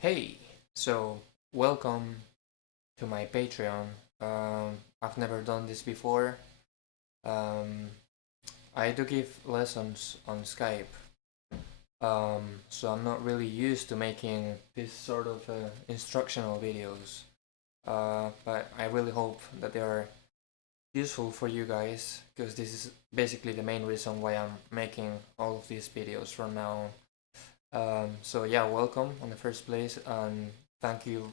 Hey, so welcome to my Patreon. I've never done this before. Um, I do give lessons on Skype, so I'm not really used to making this sort of instructional videos. But I really hope that they are useful for you guys, because this is basically the main reason why I'm making all of these videos from now on. So yeah, welcome in the first place, and thank you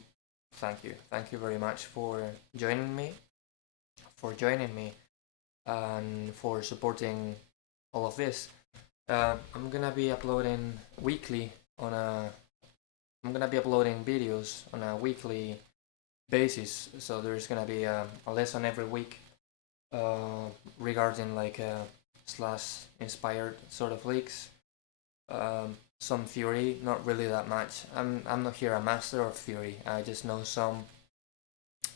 very much for joining me, for joining me, and for supporting all of this. I'm gonna be uploading weekly on a. I'm gonna be uploading videos on a weekly basis, so there's gonna be a lesson every week, regarding like slash inspired sort of leaks. Some theory, not really that much. I'm not here a master of theory. I just know some,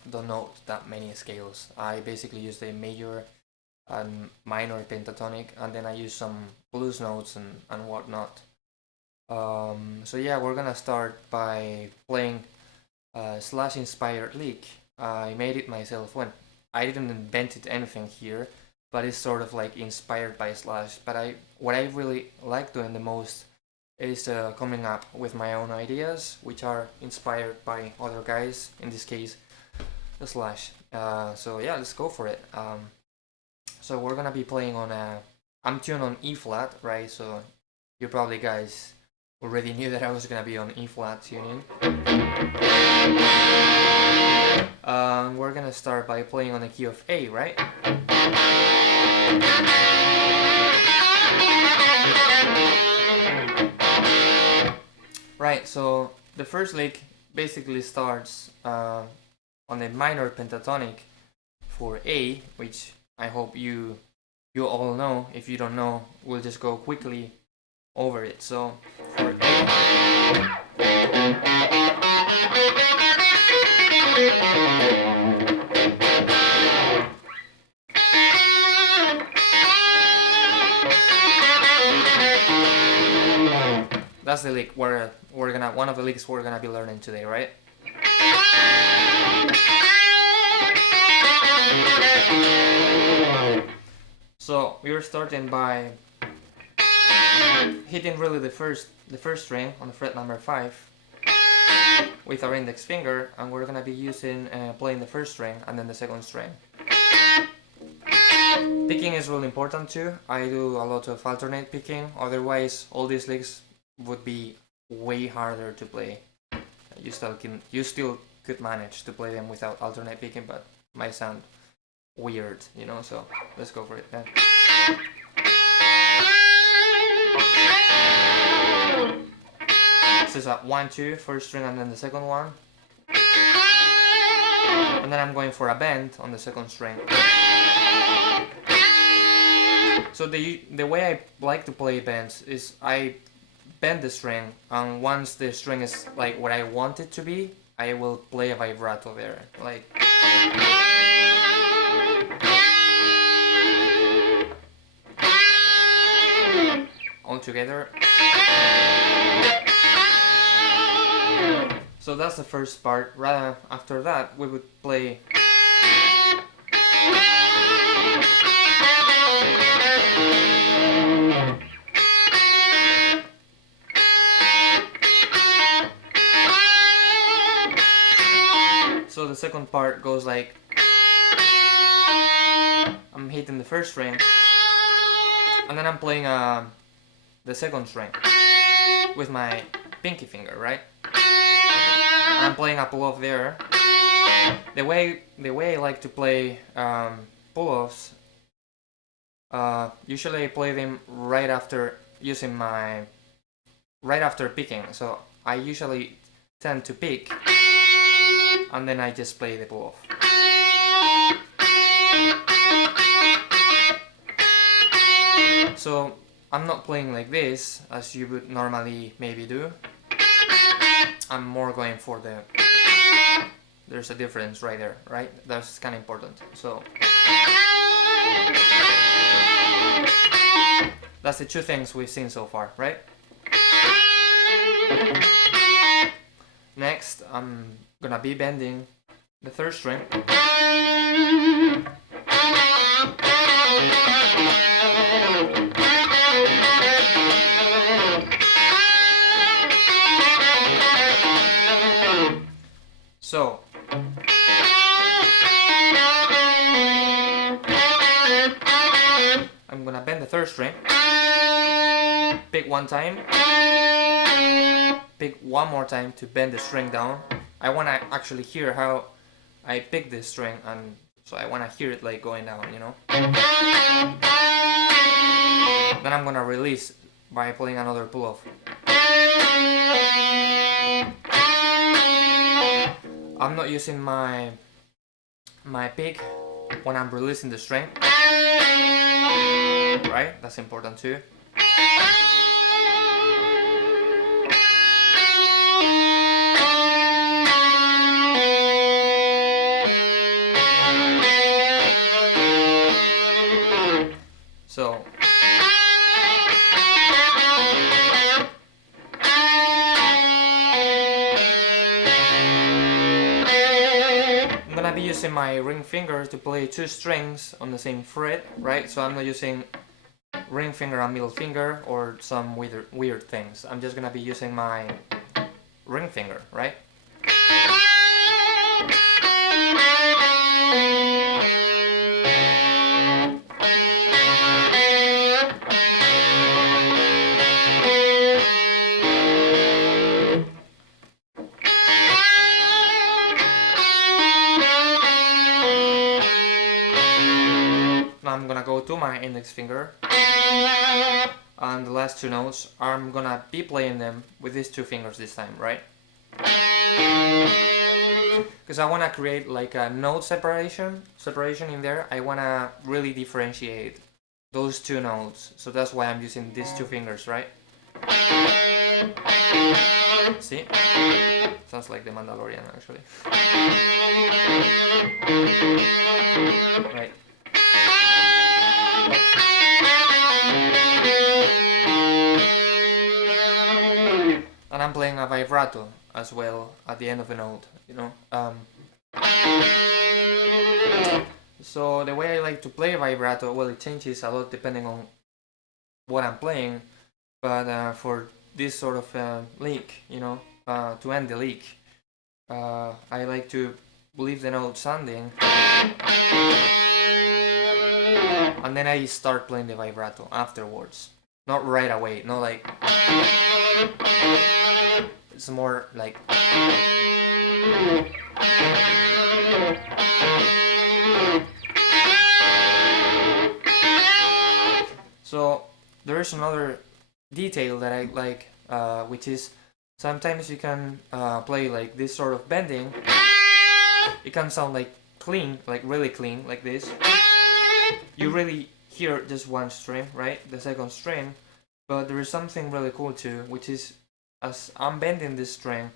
don't know that many scales. I basically use the major and minor pentatonic, and then I use some blues notes and whatnot. So yeah, we're gonna start by playing Slash inspired lick. I made it myself. When I didn't invent it anything here, but it's sort of like inspired by Slash. But what I really like doing the most is coming up with my own ideas, which are inspired by other guys. In this case, the Slash. So yeah, let's go for it. So we're gonna be playing on a. I'm tuned on E flat, right? So you probably guys already knew that I was gonna be on E flat tuning. We're gonna start by playing on the key of A, right? Right, so the first lick basically starts on the minor pentatonic for A, which I hope you all know. If you don't know, we'll just go quickly over it. So for A, that's the lick where we're gonna one of the licks we're gonna be learning today, right? So we are starting by hitting really the first string on the fret number 5 with our index finger, and we're gonna be using playing the first string and then the second string. Picking is really important too. I do a lot of alternate picking, otherwise all these licks would be way harder to play. You still could manage to play them without alternate picking, but might sound weird, you know, so let's go for it then. This is a 1-2 first string and then the second one, and then I'm going for a bend on the second string. So the way I like to play bends is I bend the string, and once the string is like what I want it to be, I will play a vibrato there, like. All together. So that's the first part. Right after that, we would play. So the second part goes like, I'm hitting the first string, and then I'm playing the second string with my pinky finger, right? I'm playing a pull-off there. The way I like to play pull-offs, usually I play them right after picking. So I usually tend to pick, and then I just play the pull-off. So I'm not playing like this as you would normally maybe do. I'm more going for the. There's a difference right there, right? That's kind of important. So that's the two things we've seen so far, right? I'm gonna be bending the third string. So I'm gonna bend the third string, pick one time, pick one more time to bend the string down. I wanna actually hear how I pick this string, and so I wanna hear it like going down, you know. Then I'm gonna release by playing another pull-off. I'm not using my pick when I'm releasing the string, right? That's important too. So I'm gonna be using my ring finger to play two strings on the same fret, right? So I'm not using ring finger and middle finger or some weird things. I'm just gonna be using my ring finger, right? Now I'm gonna go to my index finger, and the last two notes, I'm gonna be playing them with these two fingers this time, right? Because I wanna create like a note separation in there. I wanna really differentiate those two notes, so that's why I'm using these two fingers, right? See? Sounds like the Mandalorian actually. Right. And I'm playing a vibrato as well at the end of the note, you know. So the way I like to play vibrato, well, it changes a lot depending on what I'm playing, but for this sort of lick, you know, to end the lick, I like to leave the note sounding, and then I start playing the vibrato afterwards. Not right away, not like... It's more like... So there's another detail that I like, which is sometimes you can play like this sort of bending. It can sound like clean, like really clean, like this. You really hear just one string, right? The second string. But there is something really cool too, which is as I'm bending this string,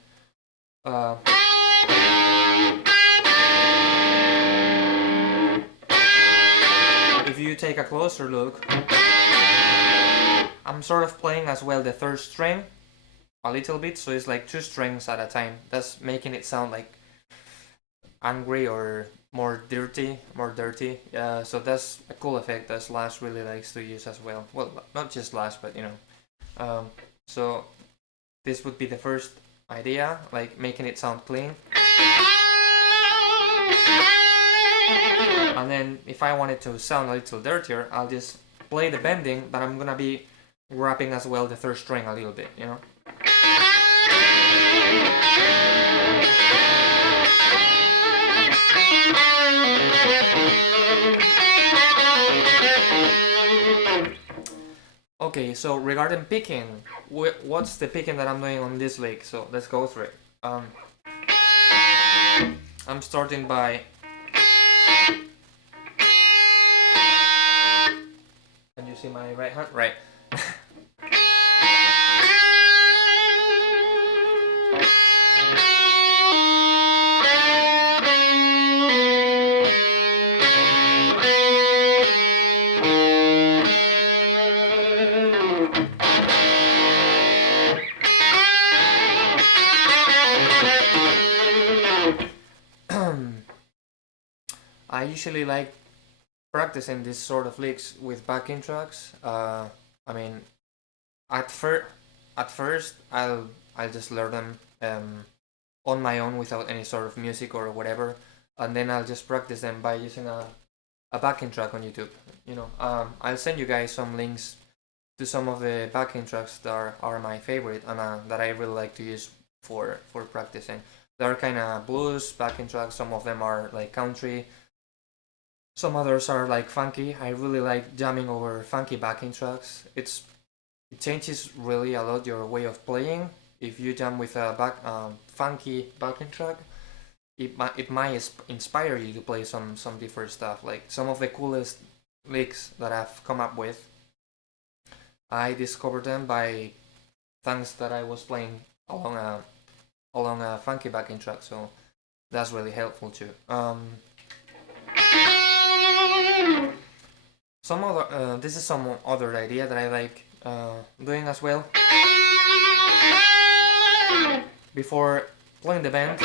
if you take a closer look, I'm sort of playing as well the third string a little bit, so it's like two strings at a time. That's making it sound like angry or more dirty. So that's a cool effect that Slash really likes to use as well. Well, not just Slash, but you know. So this would be the first idea, like making it sound clean. And then if I want it to sound a little dirtier, I'll just play the bending, but I'm gonna be wrapping as well the third string a little bit, you know. Okay, so regarding picking, what's the picking that I'm doing on this lick? So let's go through it. I'm starting by... Can you see my right hand? Right. I usually like practicing this sort of licks with backing tracks. I mean, at first, I'll just learn them on my own without any sort of music or whatever, and then I'll just practice them by using a backing track on YouTube. I'll send you guys some links to some of the backing tracks that are my favorite and that I really like to use for practicing. They are kind of blues backing tracks. Some of them are like country. Some others are like funky. I really like jamming over funky backing tracks. It changes really a lot your way of playing. If you jam with a funky backing track, it might inspire you to play some different stuff. Like some of the coolest licks that I've come up with, I discovered them by thanks that I was playing along a funky backing track. So that's really helpful too. This is some other idea that I like doing as well. Before playing the band,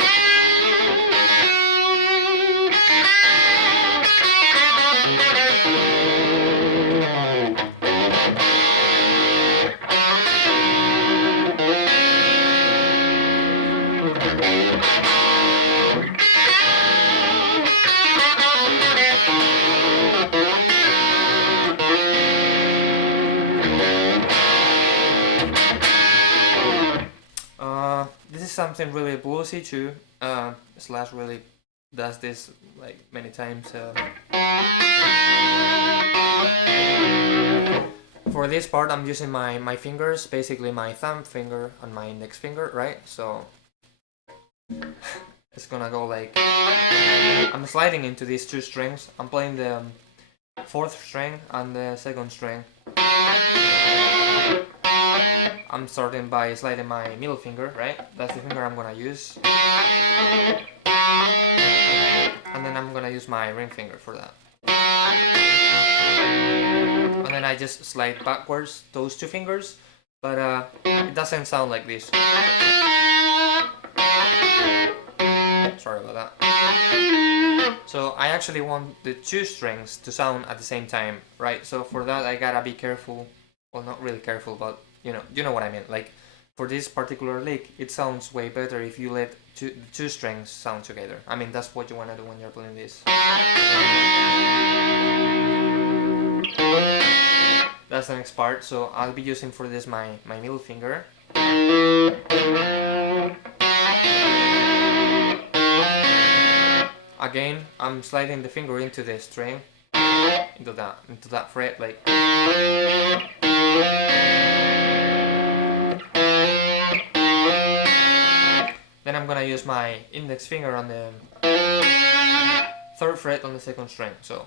this is something really bluesy too. Slash really does this like many times. For this part, I'm using my fingers, basically my thumb finger and my index finger, right? So it's gonna go like, I'm sliding into these two strings. I'm playing the fourth string and the second string. I'm starting by sliding my middle finger, right? That's the finger I'm gonna use. And then I'm gonna use my ring finger for that. And then I just slide backwards those two fingers, but it doesn't sound like this. Sorry about that. So I actually want the two strings to sound at the same time, right? So for that I gotta be careful. Well, not really careful, but you know what I mean. Like for this particular lick, it sounds way better if you let two strings sound together. I mean, that's what you wanna do when you're playing this. That's the next part. So I'll be using for this my middle finger. Again, I'm sliding the finger into the string, into that fret, like. Then I'm gonna use my index finger on the third fret on the second string. So.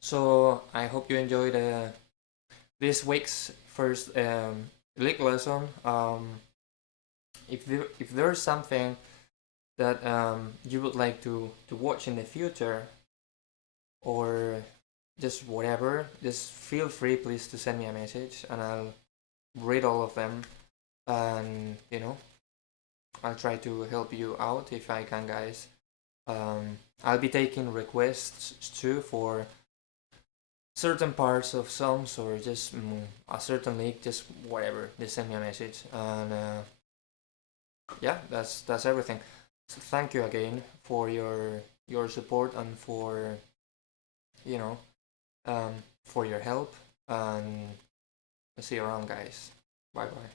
So I hope you enjoyed this week's first lick lesson. If there's something that you would like to watch in the future, or just whatever, just feel free please to send me a message and I'll read all of them, and I'll try to help you out if I can, guys. I'll be taking requests too for certain parts of songs, or just a certain lick, just whatever. Just send me a message, and yeah, that's everything. So thank you again for your support and for for your help, and see you around, guys. Bye bye.